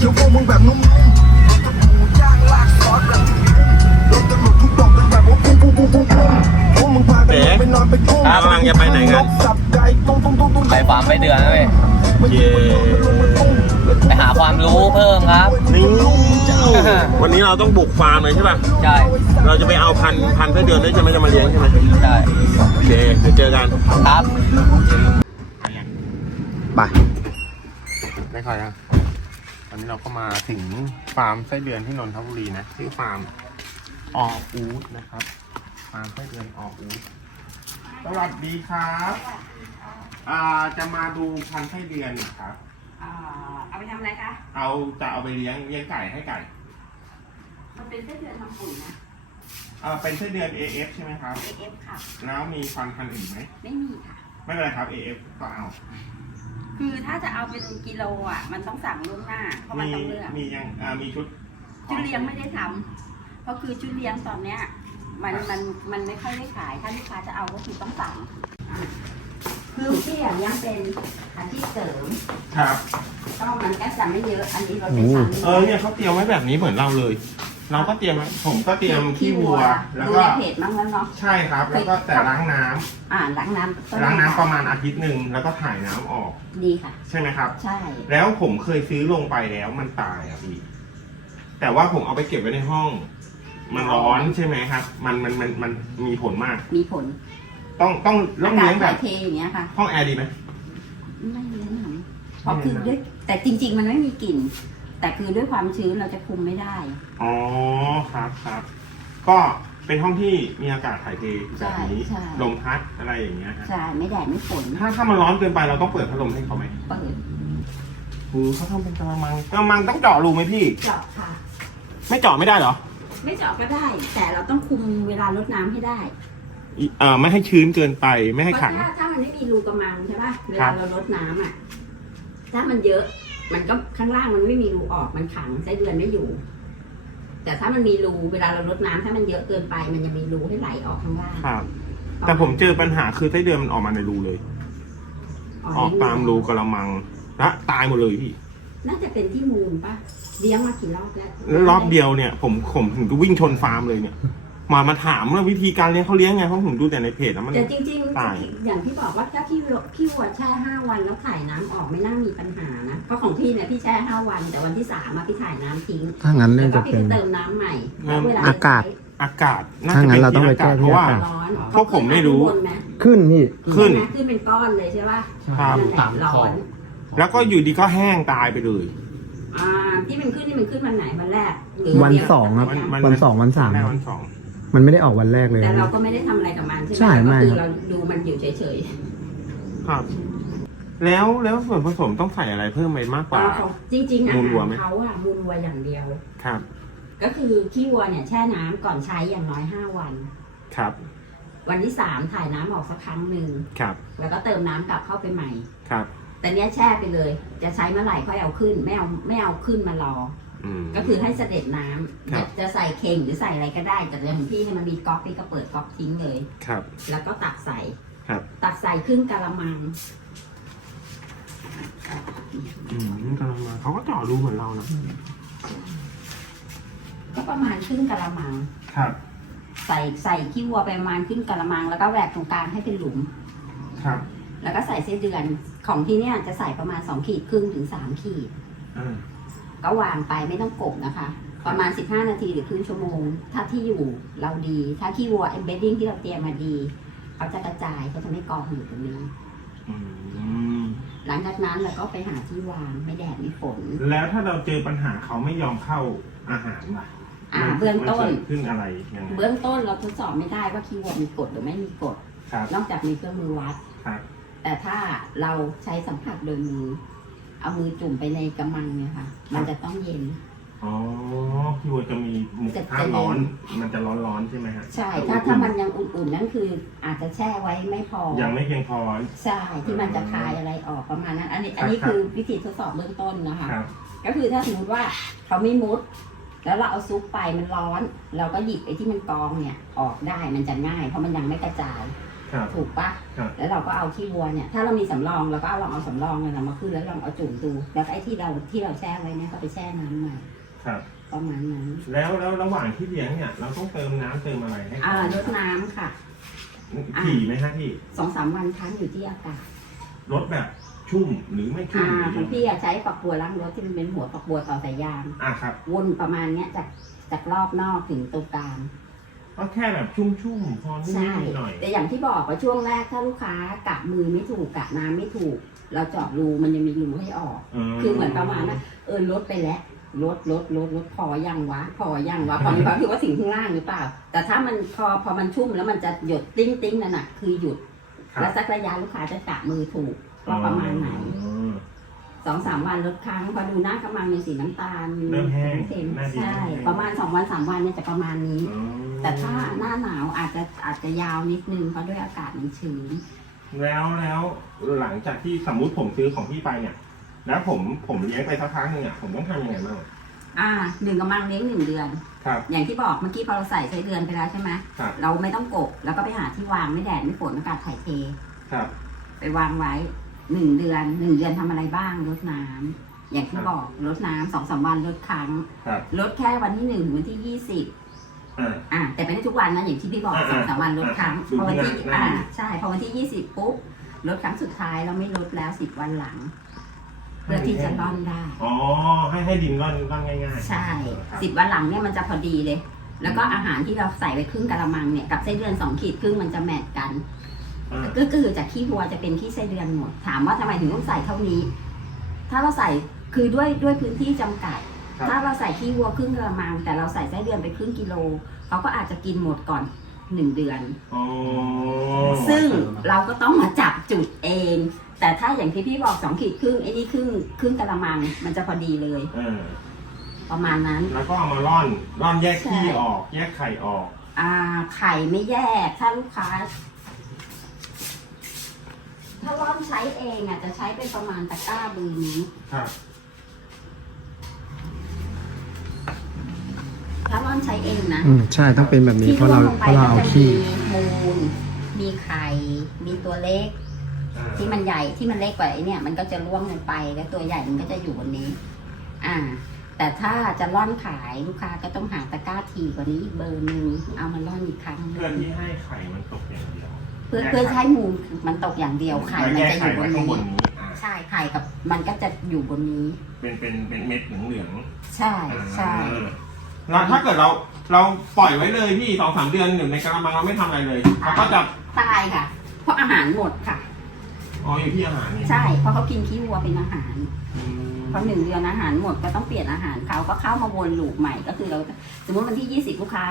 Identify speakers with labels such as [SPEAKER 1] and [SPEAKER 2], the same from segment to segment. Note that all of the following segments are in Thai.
[SPEAKER 1] เคี้ยวพวกมึงแบบนุ่มๆกับหมูย่างลากซอสแบบรถตำรวจทุกดอกกันแบบว่าปุ้งปุ้งปุ้งปุ้งปุ้งพวกมึงพากันลงไปนอนไปทุ่ง
[SPEAKER 2] ครับกำลังจะไปไหนกัน
[SPEAKER 1] สับไก่ตุ้งตุ้งตุ้งตุ้ง
[SPEAKER 3] ไปฟาร์มไปเดือนนะเว้ย
[SPEAKER 2] เย่
[SPEAKER 3] ไปหาความรู้เพิ่มครับ
[SPEAKER 2] นี่วันนี้เราต้องบุกฟาร์มเลยใช่ป่ะ
[SPEAKER 3] ใช่
[SPEAKER 2] เราจะไปเอาพันธุ์พันธุ์ไส้เดือนด้วยจะไม่จะมาเลี้ยงใช่ไหม
[SPEAKER 3] ใช่
[SPEAKER 2] โอเคเดี๋ยวเจอกัน
[SPEAKER 3] ครับ
[SPEAKER 2] ไปได้ค่อยนะ ตอนนี้เราก็มาถึงฟาร์มไส้เดือนที่นนทบุรีนะชื่อฟาร์มอออูดนะครับฟาร์มไส้เดือนอออูดสวัสดีครับอ่าจะมาดูพันธุ์ไส้เดือนครับ
[SPEAKER 4] อ่าเอาไปทำอะไรคะ
[SPEAKER 2] เอาจะเอาไปเลี้ยงเลี้ยงไก่ให้ไก่
[SPEAKER 4] มันเป็นไส้เดือนทำปุ๋ยนะ
[SPEAKER 2] อ่าเป็นไส้เดือน AF ใช่ไหมครับ
[SPEAKER 4] AF ค่ะ
[SPEAKER 2] แล้วมีฟันธุ์พันธุ์อื่นไหม
[SPEAKER 4] ไม่มีค่ะ
[SPEAKER 2] ไม่เป็นไรครับ AF ก็เอา
[SPEAKER 4] คือถ้าจะเอาเป็นกิโลอะ มันต้องสั่งล่วงหน้า เพราะมัน
[SPEAKER 2] มี
[SPEAKER 4] ต้องเลือก
[SPEAKER 2] มียังอ่ามีชุด
[SPEAKER 4] ชุดเลี้ยงไม่ได้ทำเพราะคือชุดเลี้ยงตอนเนี้ย มันมันมันไม่ค่อยได้ขาย ถ้าลูกค้าจะเอาก็คือต้องสั่งอะคือที่อย่างยังเป็นอาชีพเสริม
[SPEAKER 2] ครับ
[SPEAKER 4] ก็มันก็จะไม่เยอะ อันนี้เราจะทำ
[SPEAKER 2] เออเนี่ยเขาเตรียมไว้แบบนี้เหมือนเราเลย เราก็เตรียมไว้ผมก็เตรียมขี้วัว แล้ว
[SPEAKER 4] ดู
[SPEAKER 2] ก็
[SPEAKER 4] ในเพจมั้งแล้วเนาะ
[SPEAKER 2] ใช่ครับ แล้วก็แต่ล้างน้ำ
[SPEAKER 4] อ่าล้างน้ำต้
[SPEAKER 2] ล้างน้ำประมาณอาทิตย์หนึ่งแล้วก็ถ่ายน้ำออก
[SPEAKER 4] ดีค่ะ
[SPEAKER 2] ใช่ไหมครับ
[SPEAKER 4] ใช่
[SPEAKER 2] แล้วผมเคยซื้อลงไปแล้วมันตายอะพี่แต่ว่าผมเอาไปเก็บไว้ในห้อง มันร้อนใช่ไหมครับ มันมันมันมันมีผลมาก
[SPEAKER 4] มีผล
[SPEAKER 2] ต้องต้องต้
[SPEAKER 4] อา
[SPEAKER 2] อง
[SPEAKER 4] กาศ
[SPEAKER 2] เลี้ยงแบ
[SPEAKER 4] ถ่าย
[SPEAKER 2] บ
[SPEAKER 4] เทอย่างเงี้ยค่ะ
[SPEAKER 2] ห้องแอร์ดีไหม
[SPEAKER 4] ไม่แนะนำเพราะคือด้วยแต่จริง ๆ มันไม่มีกลิ่น แต่คือด้วยความชื้นเราจะคุมไม่ได้
[SPEAKER 2] อ๋อครับครับก็เป็นห้องที่มีอากาศถ่ายเทแบบนี้
[SPEAKER 4] ใช่ใช่
[SPEAKER 2] ลมพัดอะไรอย่างเงี้ยฮะ
[SPEAKER 4] ใช่ไม่แดดไม่ฝน
[SPEAKER 2] ถ้าถ้ามันร้อนเกินไปเราต้องเปิดพัดลมให้เขาไหม
[SPEAKER 4] เปิด
[SPEAKER 2] โอ้เขาทำเป็นกระมังกระมังต้องเจาะรูไหมพี่
[SPEAKER 4] เจาะค่ะ
[SPEAKER 2] ไม่เจาะไม่ได้เหรอ
[SPEAKER 4] ไม่เจาะก็ได้ แต่เราต้องคุมเวลารดน้ำให้ได้
[SPEAKER 2] อีเอ่อไม่ให้ชื้นเกินไปไม่ให้
[SPEAKER 4] เพราะ
[SPEAKER 2] ขัง
[SPEAKER 4] ถ้าถ้ามันไม่มีรูกระมังใช่ป่ะเว
[SPEAKER 2] ครั
[SPEAKER 4] ลา
[SPEAKER 2] บ
[SPEAKER 4] เรารดน้ำอะ ถ้ามันเยอะ มันก็ข้างล่างมันไม่มีรูออกมันขังไส้เดือนไม่อยู่ แต่ถ้ามันมีรูเวลาเรารดน้ำถ้ามันเยอะเกินไป มันจะมีรูให้ไหลออกข้างล่าง
[SPEAKER 2] ครับ แต่ผมเจอปัญหาคือไส้เดือนมันออกมาในรูเลย ออกตามรูกระมังและตายหมดเลยพี่
[SPEAKER 4] น่าจะเป็นที่มูลป่ะเลี้ยงมากี่รอบแล้ว
[SPEAKER 2] แล้วรอบเดียวเนี่ย ผมผมถึงก็วิ่งชนฟาร์มเลยเนี่ย มามาถามว่าวิธีการเลี้ยงเขาเลี้ยงไงเพราะผมดูแต่ในเพจแล้วมัน
[SPEAKER 4] แต่จริง
[SPEAKER 2] ตาย
[SPEAKER 4] ๆอย่างที่บอกว่าถ้าพี่วัวพี่วัวแช่ห้าวันแล้วถ่ายน้ำออกไม่น่ามีปัญหานะเพ ราะของพี่เนี่ยพี่แช่ห้าวัน แต่วันที่สามอะพี่ถ่ายน้ำทิ้ง
[SPEAKER 5] ถ้างั้น
[SPEAKER 4] แล้
[SPEAKER 5] เนี่
[SPEAKER 4] วยก็
[SPEAKER 5] จะ
[SPEAKER 4] พี่
[SPEAKER 5] เป็น
[SPEAKER 4] จะเติมน้ำใหม่แล้วเวลา
[SPEAKER 5] อากาศ
[SPEAKER 2] อากาศน่า
[SPEAKER 5] ถ้า
[SPEAKER 2] จะ
[SPEAKER 5] งั้
[SPEAKER 2] เป็น
[SPEAKER 5] นเราต้อง
[SPEAKER 2] ที่
[SPEAKER 5] ไป
[SPEAKER 2] อากาศ
[SPEAKER 5] แก้ที่
[SPEAKER 2] เพราะว่า
[SPEAKER 5] อากาศ
[SPEAKER 4] ร้อน
[SPEAKER 2] พวกผมไม่รู้
[SPEAKER 4] ขึ้นไหม
[SPEAKER 5] ขึ้นพี่
[SPEAKER 2] ขึ้น
[SPEAKER 4] ใช่ไหมขึ้นเป็นก้อนเลยใช่ป่ะ
[SPEAKER 2] ครับ
[SPEAKER 4] นั่นแหละร้อน
[SPEAKER 2] แล้วก็อยู่ดีก็แห้งตายไปเลย
[SPEAKER 4] อ่าที่มันขึ้นนี่มันขึ้นวันไหนวันแรกหรือ
[SPEAKER 5] วัน
[SPEAKER 4] เลี้ย
[SPEAKER 5] สองครับ
[SPEAKER 4] วัน
[SPEAKER 2] มัน
[SPEAKER 5] วันสองวันสาม
[SPEAKER 2] แม่
[SPEAKER 5] ครับ
[SPEAKER 2] วันสอง
[SPEAKER 5] มันไม่ได้ออกวันแรกเลย
[SPEAKER 4] แต่เราก็ไม่ได้ทำอะไรกับมันใช่ไหม
[SPEAKER 5] ใช่
[SPEAKER 4] ก็
[SPEAKER 5] ไม่
[SPEAKER 4] คือ
[SPEAKER 5] ครับ
[SPEAKER 4] เราดูมันอยู่เฉย
[SPEAKER 2] ครับ แล้วแล้วส่วนผสมต้องใส่อะไรเพิ่มไปมาก
[SPEAKER 4] ๆ
[SPEAKER 2] กว่า
[SPEAKER 4] อ่า ของจริงๆอา
[SPEAKER 2] มูลวัว
[SPEAKER 4] หาร
[SPEAKER 2] ไหม
[SPEAKER 4] เขาอะมูลวัวอย่างเดียว
[SPEAKER 2] ครับ
[SPEAKER 4] ก็คือขี้วัวเนี่ยแช่น้ำก่อนใช้อย่างน้อยห้าวัน
[SPEAKER 2] ครับ
[SPEAKER 4] วันที่สามถ่ายน้ำออกสักครั้งหนึ่ง
[SPEAKER 2] ครับ
[SPEAKER 4] แล้วก็เติมน้ำกลับเข้าไปใหม่
[SPEAKER 2] ครับ
[SPEAKER 4] แต่เนี้ยแช่ไปเลย จะใช้เมื่อไหร่ค่อยเอาขึ้นไม่เอาไม่เอาขึ้นมารอ
[SPEAKER 2] อืม
[SPEAKER 4] ก็คือให้เสด็จน้ำ
[SPEAKER 2] ครับ
[SPEAKER 4] จะใส่เข่งหรือใส่อะไรก็ได้ แต่เรื่องของพี่เนี่ยมันมีก๊อกพี่ก็เปิดก๊อกทิ้งเลย
[SPEAKER 2] ครับ
[SPEAKER 4] แล้วก็ตักใส่
[SPEAKER 2] ครับ
[SPEAKER 4] ตักใส่ครึ่งกะละมัง
[SPEAKER 2] อืมกำลังมาเขาก็เจาะรูเหมือนเรานะ
[SPEAKER 4] ก็ประมาณครึ่งกะละมัง
[SPEAKER 2] ครับ
[SPEAKER 4] ใส่ใส่ขี้วัวไปประมาณครึ่งกะละมัง แล้วก็แหวกตรงกลางให้เป็นหลุม
[SPEAKER 2] ครับ
[SPEAKER 4] แล้วก็ใส่ไส้เดือนของที่เนี่ยจะใส่ประมาณสองขีดครึ่งถึงสามขีด
[SPEAKER 2] อ่า
[SPEAKER 4] ก็วางไปไม่ต้องกบนะคะ ประมาณ 15 นาทีหรือครึ่งชั่วโมง ถ้าที่อยู่เราดี ถ้าขี้วัว embedding ที่เราเตรียมมาดี เขาจะกระจายเขาจะไม่กองอยู่ตรงนี้
[SPEAKER 2] อืม
[SPEAKER 4] หลังจากนั้นเราก็ไปหาที่วางไม่แดดไม่ฝน
[SPEAKER 2] แล้วถ้าเราเจอปัญหาเขาไม่ยอมเข้าอาหารล่ะ
[SPEAKER 4] อ่า
[SPEAKER 2] มั
[SPEAKER 4] เบื้องต้น
[SPEAKER 2] มัเกิดขึ้นอะไรยังไง
[SPEAKER 4] เบื้องต้นเราทดสอบไม่ได้ว่าขี้วัวมีกรดหรือไม่มีกรด
[SPEAKER 2] ครับ
[SPEAKER 4] นอกจากมีเครื่องมือวัด
[SPEAKER 2] ครับ
[SPEAKER 4] แต่ถ้าเราใช้สัมผัสโดยมือ เอามือจุ่มไปในกระมังเนี่ยค่ะ มันจะต้องเย็น
[SPEAKER 2] อ๋อพี่วัวจะมีมุก
[SPEAKER 4] จะ
[SPEAKER 2] ถ้าร้อน มันจะร้อนร้อนๆใช่ไหมฮะ
[SPEAKER 4] ใช่ถ้าถ้ามันยังอุ่นๆนั่นคืออาจจะแช่ไว้ไม่พอ
[SPEAKER 2] ยังไม่เพียงพอ
[SPEAKER 4] ใช่ที่มันจะคายอะไรออกประมาณนั้น อันนี้
[SPEAKER 2] ครับ
[SPEAKER 4] อันนี้คือวิธีทดสอบเบื้องต้นนะคะ
[SPEAKER 2] ครับ
[SPEAKER 4] ก็คือถ้าสมมติว่าเขาไม่มุด แล้วเราเอาซุปไปมันร้อน เราก็หยิบไอ้ที่มันกองเนี่ยออกได้มันจะง่าย เพราะมันยังไม่กระจาย
[SPEAKER 2] ครับ
[SPEAKER 4] ถูกปะ
[SPEAKER 2] ครับ
[SPEAKER 4] แล้วเราก็เอาขี้วัวเนี่ยถ้าเรามีสำรองเราก็เอาลองเอาสำรองเนี่ยเรามาขึ้นแล้วลองเอาจุ่มดู แล้วก็ไอ้ที่เราที่เราแช่ไว้เนี่ยก็ไปแช่น้ำใหม่
[SPEAKER 2] ครับ
[SPEAKER 4] ประมาณนั้น
[SPEAKER 2] แล้วแล้วระหว่างที่เลี้ยงเนี่ย เราต้องเติมน้ำเติมอะไรให้
[SPEAKER 4] อ่า
[SPEAKER 2] เขา
[SPEAKER 4] ลดน้ำค่ะ
[SPEAKER 2] ถี่ไหมฮะพี่
[SPEAKER 4] สองสามวันครั้งอยู่ที่อากาศ
[SPEAKER 2] รถแบบชุ่มหรือไม่ชุ่
[SPEAKER 4] อ่าม
[SPEAKER 2] ห
[SPEAKER 4] ข
[SPEAKER 2] รืออง
[SPEAKER 4] พี่อะใช้ฝักบัวล้างรถที่มันเป็นหัวฝักบัวต่อสายยาง
[SPEAKER 2] อะครับ
[SPEAKER 4] วนประมาณเนี้ยจากจากรอบนอกถึงตรงกลาง
[SPEAKER 2] ก็แค่แบบชุ่มๆพอนิด
[SPEAKER 4] ใช่
[SPEAKER 2] ๆหน่อย
[SPEAKER 4] แต่อย่างที่บอกว่าช่วงแรกถ้าลูกค้ากะมือไม่ถูกกะน้ำไม่ถูก เราเจาะรูมันยังมีรูให้ออก คือเหมือนประมาณว่าเออลดไปแล้ว ลดลดลดลดพอยังวะ พอยังวะพอมีความคือว่าสิ่งข้างล่างหรือเปล่า แต่ถ้ามันพอพอมันชุ่มแล้วมันจะหยดติ้งติ้งนั่นน่ะคือหยุด
[SPEAKER 2] ครับ
[SPEAKER 4] แล้วสักระยะลูกค้าจะกะมือถูกว่าประมาณไหน
[SPEAKER 2] อืม
[SPEAKER 4] สองสามวันลดครั้งพอดูหน้ากำลังมีสีน้ำตาล
[SPEAKER 2] เริ่มแห้ง
[SPEAKER 4] เค็ม
[SPEAKER 2] หน้าดิน
[SPEAKER 4] ใช่
[SPEAKER 2] แห้ง
[SPEAKER 4] ประมาณสองวันสามวันเนี่ยจะประมาณนี้
[SPEAKER 2] อืม
[SPEAKER 4] แต่ถ้าหน้าหนาวอาจจะอาจจะยาวนิดนึงเพราะด้วยอากาศมันชื้น
[SPEAKER 2] แล้วแล้วหลังจากที่สมมุติผมซื้อของพี่ไปเนี่ย แล้วผมผมเลี้ยงไปสักพักหนึ่งอะผมต้องทำยังไงบ้าง
[SPEAKER 4] อ่าหนึ่งกำลังเลี้ยงหนึ่งเดือน
[SPEAKER 2] ครับ
[SPEAKER 4] อย่างที่บอกเมื่อกี้พอเราใส่ไส้เดือนไปแล้วใช่ไหม
[SPEAKER 2] ครับ
[SPEAKER 4] เราไม่ต้องกบแล้วก็ไปหาที่วางไม่แดดไม่ฝนอากาศถ่ายเท
[SPEAKER 2] ครับ
[SPEAKER 4] ไปวางไว้หนึ่งเดือนหนึ่งเดือนทำอะไรบ้างรดน้ำอย่างที่บอกรดน้ำสองสามวันลดครั้ง
[SPEAKER 2] ครับ
[SPEAKER 4] ลดแค่วันที่หนึ่งถึงวันที่ยี่สิบ
[SPEAKER 2] อ่า
[SPEAKER 4] อ่าแต่ไม่ได้ทุกวันนะอย่างที่พี่บอก
[SPEAKER 2] อ่า
[SPEAKER 4] สองสามวันลดครั้ง
[SPEAKER 2] อ่า
[SPEAKER 4] พอวันที่
[SPEAKER 2] ดูที่งาน
[SPEAKER 4] อ่าใช่พอวันที่ยี่สิบปุ๊บลดครั้งสุดท้ายเราไม่ลดแล้วสิบวันหลังเพื่อที่จะร่อนได้
[SPEAKER 2] อ๋อ ให้ให้ดินร่อนร่อนง่ายๆ
[SPEAKER 4] ใช่สิบวันหลังเนี่ยมันจะพอดีเลย แล้วก็อาหารที่เราใส่ไปครึ่งกะละมังเนี่ยกับไส้เดือนสองขีดครึ่งมันจะแมทกัน
[SPEAKER 2] อ่า
[SPEAKER 4] ก็คือจากขี้วัวจะเป็นขี้ไส้เดือนหมด ถามว่าทำไมถึงต้องใส่เท่านี้ ถ้าเราใส่คือด้วยด้วยพื้นที่จำกัด
[SPEAKER 2] ครับ
[SPEAKER 4] ถ้าเราใส่ขี้วัวครึ่งกะละมัง แต่เราใส่ไส้เดือนไปครึ่งกิโลเขาก็อาจจะกินหมดก่อนหนึ่งเดือน
[SPEAKER 2] อ๋อ
[SPEAKER 4] ซึ่งเราก็ต้องมาจับจุดเอง แต่ถ้าอย่างที่พี่บอกสองขีดครึ่งไอ้นี่ครึ่งครึ่งกะละมัง มันจะพอดีเลย
[SPEAKER 2] เออ
[SPEAKER 4] ประมาณนั้น
[SPEAKER 2] แล้วก็เอามาร่อน ร่อนแยกขี้
[SPEAKER 4] ใช่
[SPEAKER 2] ออก แยกไข่ออก
[SPEAKER 4] อ่า ไข่ไม่แยก ถ้าลูกค้า ถ้าร่อนใช้เองอะจะใช้เป็นประมาณตะกร้าเบอร์นี้
[SPEAKER 2] ครับ
[SPEAKER 4] ถ้าร่อนใช้เองนะ
[SPEAKER 5] อืมใช่ต้องเป็นแบบนี้
[SPEAKER 4] ที่
[SPEAKER 5] เพราะเรา
[SPEAKER 4] ร่วงลง
[SPEAKER 5] เพ
[SPEAKER 4] ไป
[SPEAKER 5] ราะเรา
[SPEAKER 4] ก็
[SPEAKER 5] เอา
[SPEAKER 4] จะมี
[SPEAKER 5] ขี้
[SPEAKER 4] มูล มีไข่ มีตัวเล็ก
[SPEAKER 2] อ่า
[SPEAKER 4] ที่มันใหญ่ที่มันเล็กกว่าไอ้เนี่ย มันก็จะร่วงลงไปแล้วตัวใหญ่มันก็จะอยู่บนนี้ อ่า แต่ถ้าจะร่อนขายลูกค้าก็ต้องหาตะกร้าทีกว่านี้อีกเบอร์หนึ่งเอามาร่อนอีกครั้งหนึ่
[SPEAKER 2] เพื่องที่ให้ไข่มันตกอย่างเดียว
[SPEAKER 4] เพื่อเพื่อให้มูลมันตกอย่างเดียวไข่
[SPEAKER 2] แล้ว
[SPEAKER 4] มัน
[SPEAKER 2] แยก
[SPEAKER 4] จะอ
[SPEAKER 2] ไข่
[SPEAKER 4] ยู่บ
[SPEAKER 2] ไว้
[SPEAKER 4] น
[SPEAKER 2] ข้างบ
[SPEAKER 4] นี้
[SPEAKER 2] นนี้ อ่า
[SPEAKER 4] ใช่ไข่กับมันก็จะอยู่บนนี้
[SPEAKER 2] เป็นเป็นเป็นเม็ดเหลือง
[SPEAKER 4] ใช่
[SPEAKER 2] ๆ
[SPEAKER 4] ใช่
[SPEAKER 2] อ่าแล้วถ้าเกิดเราเราปล่อยไว้เลยพี่สองสามเดือนอยู่ในกระมังเราไม่ทำอะไรเลยเขาก็จะ
[SPEAKER 4] ตายค่ะ เพราะอาหารหมดค่ะ
[SPEAKER 2] อ๋ออยู่ที่อาหารนี่
[SPEAKER 4] ใช่เพราะเขากินขี้วัวเป็นอาหาร
[SPEAKER 2] อืม
[SPEAKER 4] พอหนึ่งเดือนอาหารหมดก็ต้องเปลี่ยนอาหารเขาก็เข้ามาวนลูปใหม่ก็คือเราสมมติวันที่ 20 ลูกค้า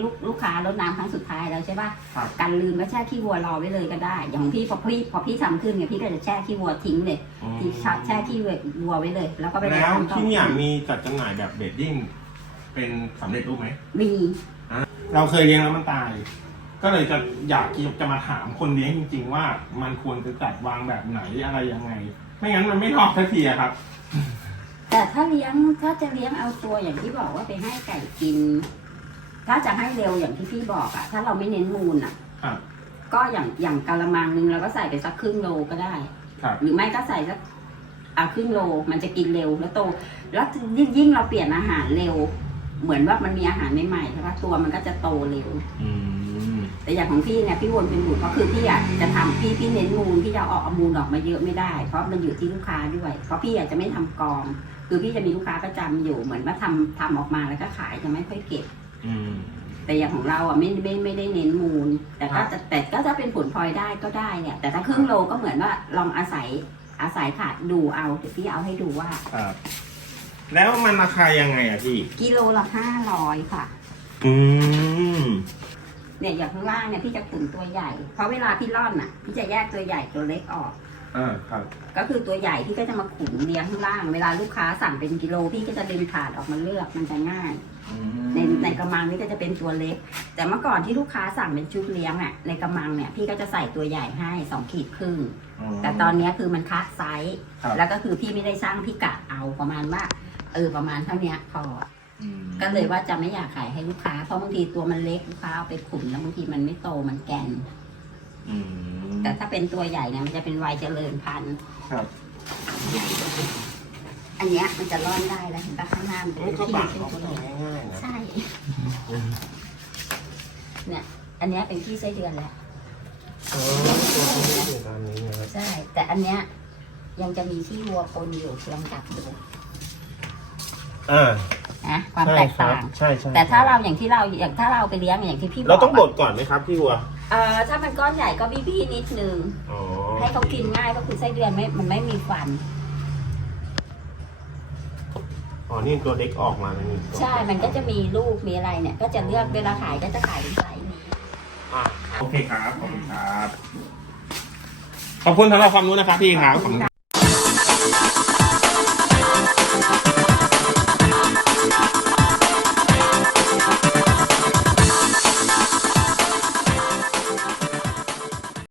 [SPEAKER 4] ลูกลูกค้ารดน้ำครั้งสุดท้ายแล้วใช่ป่ะ
[SPEAKER 2] ครับ
[SPEAKER 4] การลืมก็แช่ขี้วัวรอไว้เลยก็ได้ อย่างของพี่พอพี่พอพี่ทำขึ้นเนี่ยพี่ก็จะแช่ขี้วัวทิ้งเลย
[SPEAKER 2] อืม
[SPEAKER 4] พี่แช่ขี้วัวไว้เลย แล้วก็ไป
[SPEAKER 2] แล้ว
[SPEAKER 4] ทำต่อ
[SPEAKER 2] ที่เนี่ยมีจัดจำหน่ายแบบเบดดิ้งเป็นสำเร็จรูปไหม
[SPEAKER 4] มี
[SPEAKER 2] เราเคยเลี้ยงแล้วมันตาย ก็เลยจะอยากจะมาถามคนเลี้ยงจริง ๆ ว่ามันควรจะจัดวางแบบไหนอะไรยังไง ไม่งั้นมันไม่รอดสักทีอะครับ
[SPEAKER 4] แต่ถ้าเลี้ยงถ้าจะเลี้ยงเอาตัวอย่างที่บอกว่าไปให้ไก่กิน ถ้าจะให้เร็วอย่างที่พี่บอกอะถ้าเราไม่เน้นมูลอะ
[SPEAKER 2] ครับ
[SPEAKER 4] ก็อย่างอย่างกะละมังหนึงเราก็ใส่ไปสักครึ่งโลก็ได้
[SPEAKER 2] ครับ
[SPEAKER 4] หรือไม่ก็ใส่สักเอาครึ่งโลมันจะกินเร็วแล้วโต แล้วยิ่งยิ่งเราเปลี่ยนอาหารเร็ว เหมือนว่ามันมีอาหารใหม่ๆใช่ปะตัวมันก็จะโตเร็ว
[SPEAKER 2] อืม
[SPEAKER 4] แต่อย่างของพี่เนี่ยพี่วนเป็นหมูก็คือพี่อะจะทำพี่พี่เน้นมูลพี่จะเอาออกมูลออกมาเยอะไม่ได้ เพราะมันอยู่ที่ลูกค้าด้วย เพราะพี่อาจจะไม่ทำกอง คือพี่จะมีลูกค้าประจำอยู่เหมือนว่าทำทำออกมาแล้วก็ขายจะไม่ค่อยเก็บ
[SPEAKER 2] อืม
[SPEAKER 4] แต่อย่างของเราอะไม่ไม่ไม่ได้เน้นมูล แต่
[SPEAKER 2] ครั
[SPEAKER 4] ก็
[SPEAKER 2] บ
[SPEAKER 4] จะแต่ก็จะเป็นผลพลอยได้ก็ได้เนี่ย แต่ถ้าครึ่งโลก็เหมือนว่าลองอาศัยอาศัยขาดดูเอาเดี๋ยวพี่เอาให้ดูว่า
[SPEAKER 2] ครับแล้วมันราคายังไงอะพี่
[SPEAKER 4] กิโลละห้าร้อยค่ะ
[SPEAKER 2] อืม
[SPEAKER 4] เนี่ยอย่างข้างล่างเนี่ยพี่จะขุนตัวใหญ่ เพราะเวลาพี่ร่อนอะ พี่จะแยกตัวใหญ่ตัวเล็กออก
[SPEAKER 2] อ่าครับ
[SPEAKER 4] ก็คือตัวใหญ่พี่ก็จะมาขุนเลี้ยงข้างล่าง เวลาลูกค้าสั่งเป็นกิโลพี่ก็จะดึงถาดออกมาเลือกมันจะง่ายในในกระมังนี่ก็จะเป็นตัวเล็ก แต่เมื่อก่อนที่ลูกค้าสั่งเป็นชุดเลี้ยงอะในกระมังเนี่ยพี่ก็จะใส่ตัวใหญ่ให้สองขีดครึ่งแต่ตอนเนี้ยคือมันคัดไซส์
[SPEAKER 2] ครับ
[SPEAKER 4] แล้วก็คือพี่ไม่ได้สร้างพี่กะเอาประมาณว่าเออประมาณเท่าเนี้ยพอ
[SPEAKER 2] อืม
[SPEAKER 4] ก็เลยว่าจะไม่อยากขายให้ลูกค้า เพราะบางทีตัวมันเล็กลูกค้าเอาไปขุนแล้วบางทีมันไม่โตมันแกน
[SPEAKER 2] อืม
[SPEAKER 4] แต่ถ้าเป็นตัวใหญ่เนี่ยมันจะเป็นวัยเจริญพันธุ์
[SPEAKER 2] ครับ
[SPEAKER 4] อันเนี้ยมันจะร่อนได้แล้วเห็นปะข้างหน้ามันจะเป็
[SPEAKER 2] นี่
[SPEAKER 4] น
[SPEAKER 2] ก็
[SPEAKER 4] ที่
[SPEAKER 2] ปาก
[SPEAKER 4] ขึ้น
[SPEAKER 2] เขา
[SPEAKER 4] ตัว
[SPEAKER 2] ก็
[SPEAKER 4] ใหญ่
[SPEAKER 2] ง่ายๆนะ
[SPEAKER 4] ใช่ เนี่ย อันเนี้ยเป็นที่ไส้เดือนแหละ
[SPEAKER 2] อ๋อตัวเขาไม่อยู่ตามนี้นะครับ
[SPEAKER 4] ใช่ แต่อันเนี้ยยังจะมีที่วัวปนอยู่ลองจับดู
[SPEAKER 2] อ่า
[SPEAKER 4] นะความ
[SPEAKER 2] ใช่
[SPEAKER 4] แตก
[SPEAKER 2] ครับ
[SPEAKER 4] ต่าง
[SPEAKER 2] ใช่ใช่
[SPEAKER 4] แต่ถ้าเราอย่างที่เราอย่างถ้าเราไปเลี้ยงอย่างที่พี่บอก
[SPEAKER 2] เราต้องบะดก่อนไหมครับพี่วัว
[SPEAKER 4] เอ่อถ้ามันก้อนใหญ่ก็บี้ๆนิดนึง
[SPEAKER 2] อ๋อ
[SPEAKER 4] ให้เขากินง่ายก็คือไส้เดือนไม่มันไม่มีฟัน
[SPEAKER 2] อ๋อนี่ตัวเล็กออกมาแล้วนี่
[SPEAKER 4] ใช่ มันก็จะมีลูกมีอะไรเนี่ย ก็จะเลือกเวลาขายก็จะขายเป็นไซส์นี้
[SPEAKER 2] อ่าโอเคครับขอบคุณครับขอบคุณสำหรับความรู้นะครับพี่ครับขอบคุณ